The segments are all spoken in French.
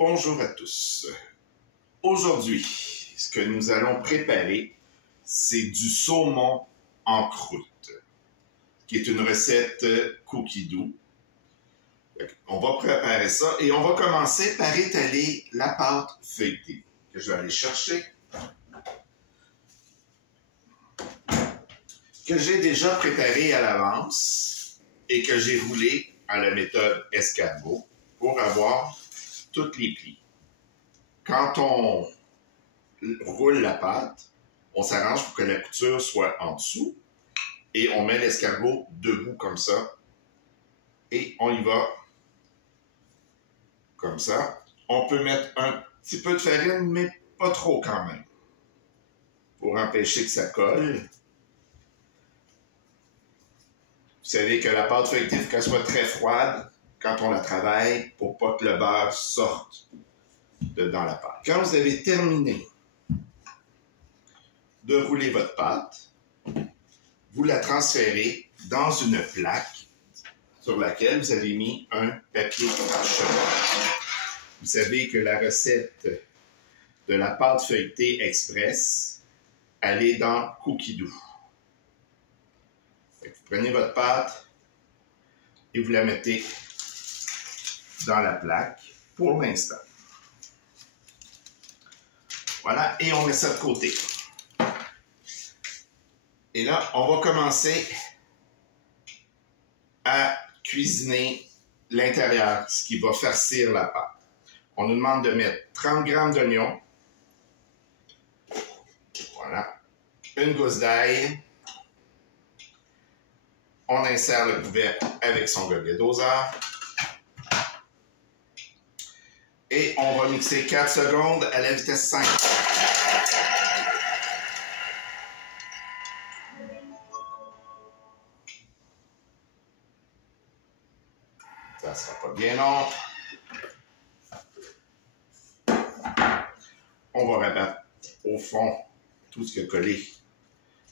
Bonjour à tous. Aujourd'hui, ce que nous allons préparer, c'est du saumon en croûte, qui est une recette cookie doux. On va préparer ça et on va commencer par étaler la pâte feuilletée que je vais aller chercher, que j'ai déjà préparée à l'avance et que j'ai roulé à la méthode escargot pour avoir tous les plis. Quand on roule la pâte, on s'arrange pour que la couture soit en dessous et on met l'escargot debout comme ça et on y va comme ça. On peut mettre un petit peu de farine, mais pas trop quand même, pour empêcher que ça colle. Vous savez que la pâte feuilletée, il faut qu'elle soit très froide quand on la travaille pour pas que le beurre sorte dans la pâte. Quand vous avez terminé de rouler votre pâte, vous la transférez dans une plaque sur laquelle vous avez mis un papier parchemin. Vous savez que la recette de la pâte feuilletée express, elle est dans Cookie Doux. Vous prenez votre pâte et vous la mettez dans la plaque pour l'instant. Voilà, et on met ça de côté. Et là, on va commencer à cuisiner l'intérieur, ce qui va farcir la pâte. On nous demande de mettre 30 g d'oignons. Voilà. Une gousse d'ail. On insère le couvercle avec son gobelet doseur. Et on va mixer 4 secondes à la vitesse 5. Ça ne sera pas bien long. On va rabattre au fond tout ce qui est collé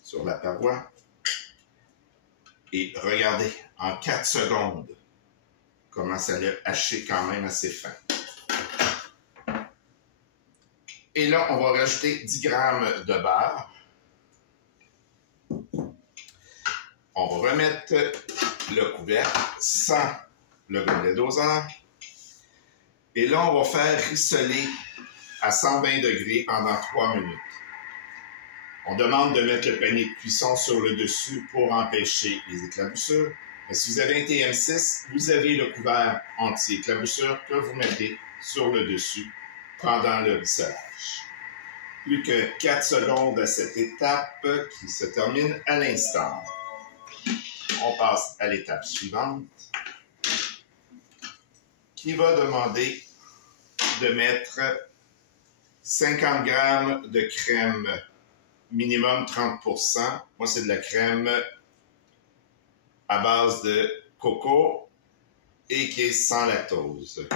sur la paroi. Et regardez, en 4 secondes, comment ça l'a haché quand même assez fin. Et là, on va rajouter 10 g de beurre. On va remettre le couvercle sans le gobelet doseur. Et là, on va faire rissoler à 120 degrés pendant 3 minutes. On demande de mettre le panier de cuisson sur le dessus pour empêcher les éclaboussures. Mais si vous avez un TM6, vous avez le couvert anti-éclaboussure que vous mettez sur le dessus pendant le rissolage. Plus que 4 secondes à cette étape qui se termine à l'instant. On passe à l'étape suivante qui va demander de mettre 50 g de crème, minimum 30%. Moi, c'est de la crème à base de coco et qui est sans lactose.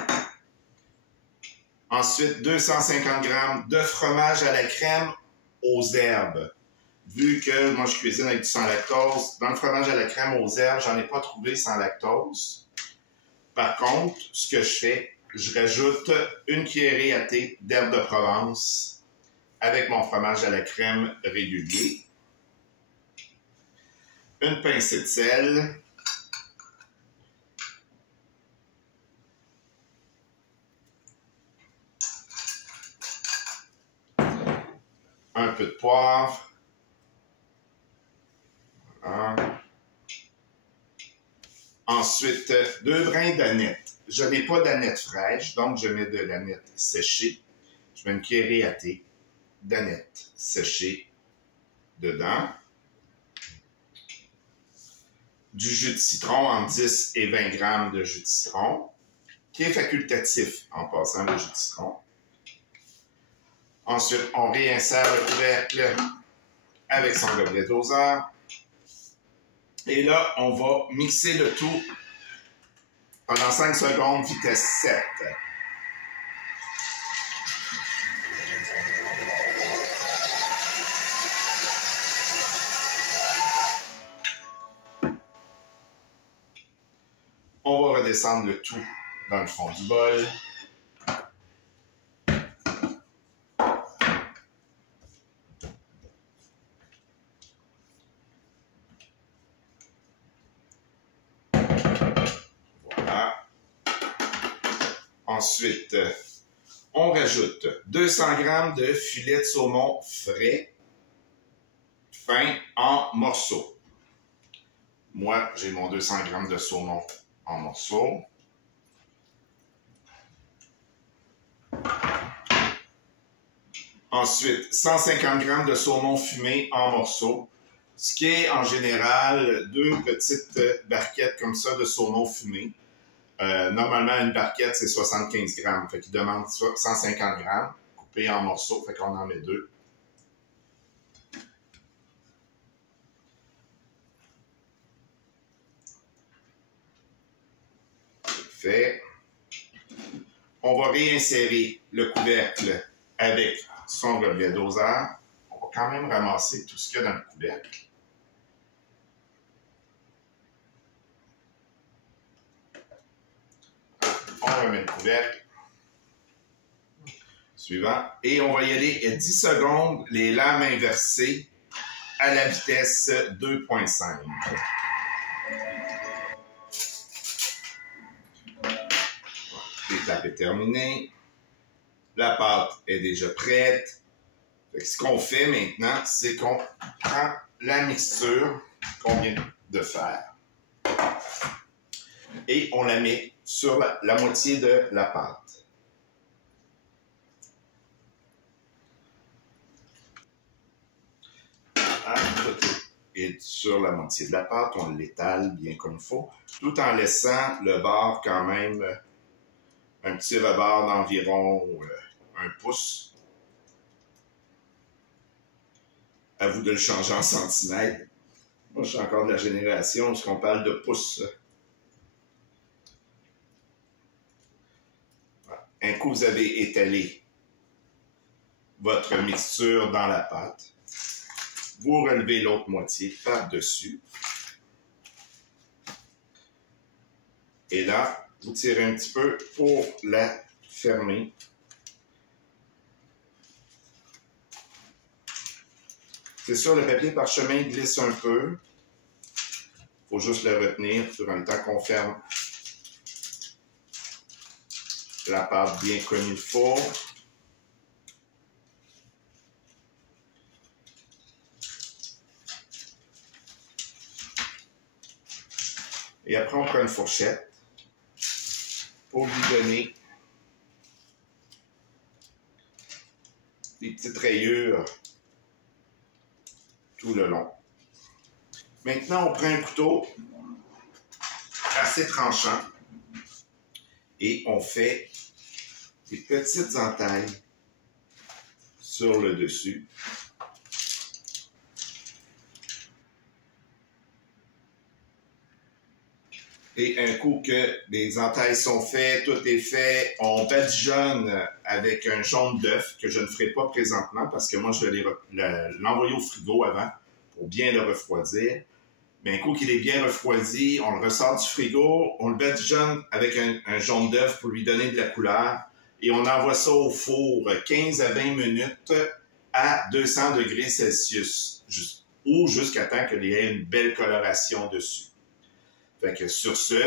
Ensuite, 250 g de fromage à la crème aux herbes. Vu que moi, je cuisine avec du sans lactose, dans le fromage à la crème aux herbes, j'en ai pas trouvé sans lactose. Par contre, ce que je fais, je rajoute une cuillerée à thé d'herbes de Provence avec mon fromage à la crème régulier, une pincée de sel, un peu de poivre, voilà. Ensuite, 2 brins d'aneth. Je n'ai pas d'aneth fraîche, donc je mets de l'aneth séchée. Je mets une cuillerée à thé d'aneth séchée dedans. Du jus de citron, entre 10 et 20 g de jus de citron, qui est facultatif en passant le jus de citron. Ensuite, on réinsère le couvercle avec son gobelet doseur. Et là, on va mixer le tout pendant 5 secondes, vitesse 7. On va redescendre le tout dans le fond du bol. Ensuite, on rajoute 200 g de filet de saumon frais, fin en morceaux. Moi, j'ai mon 200 g de saumon en morceaux. Ensuite, 150 g de saumon fumé en morceaux, ce qui est en général 2 petites barquettes comme ça de saumon fumé. Normalement, une barquette, c'est 75 grammes. Fait qu'il demande 150 grammes, coupés en morceaux. Fait qu'on en met 2. Fait. On va réinsérer le couvercle avec son gobelet doseur. On va quand même ramasser tout ce qu'il y a dans le couvercle. On remet le couvercle. Suivant. Et on va y aller 10 secondes, les lames inversées à la vitesse 2.5. L'étape est terminée. La pâte est déjà prête. Ce qu'on fait maintenant, c'est qu'on prend la mixture qu'on vient de faire et on la met sur la moitié de la pâte. Tout est sur la moitié de la pâte, on l'étale bien comme il faut, tout en laissant le bord quand même un petit rebord d'environ 1 pouce. À vous de le changer en centimètres. Moi, je suis encore de la génération où on parle de pouces. Voilà. Un coup, vous avez étalé votre mixture dans la pâte. Vous relevez l'autre moitié par-dessus. Et là, vous tirez un petit peu pour la fermer. C'est sûr, le papier parchemin glisse un peu. Il faut juste le retenir durant le temps qu'on ferme la pâte bien comme il faut. Et après, on prend une fourchette pour lui donner des petites rayures tout le long. Maintenant, on prend un couteau assez tranchant et on fait des petites entailles sur le dessus. Et un coup que les entailles sont faites, tout est fait, on badigeonne avec un jaune d'œuf que je ne ferai pas présentement parce que moi, je vais l'envoyer au frigo avant pour bien le refroidir. Mais un coup qu'il est bien refroidi, on le ressort du frigo, on le badigeonne avec un jaune d'œuf pour lui donner de la couleur et on envoie ça au four 15 à 20 minutes à 200 degrés Celsius ou jusqu'à temps qu'il y ait une belle coloration dessus. Fait que sur ce,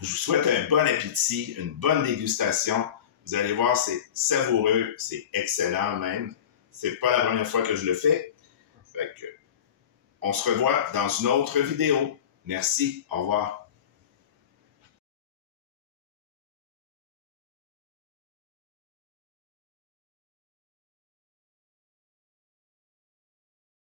je vous souhaite un bon appétit, une bonne dégustation. Vous allez voir, c'est savoureux, c'est excellent même. C'est pas la première fois que je le fais. Fait que, on se revoit dans une autre vidéo. Merci, au revoir.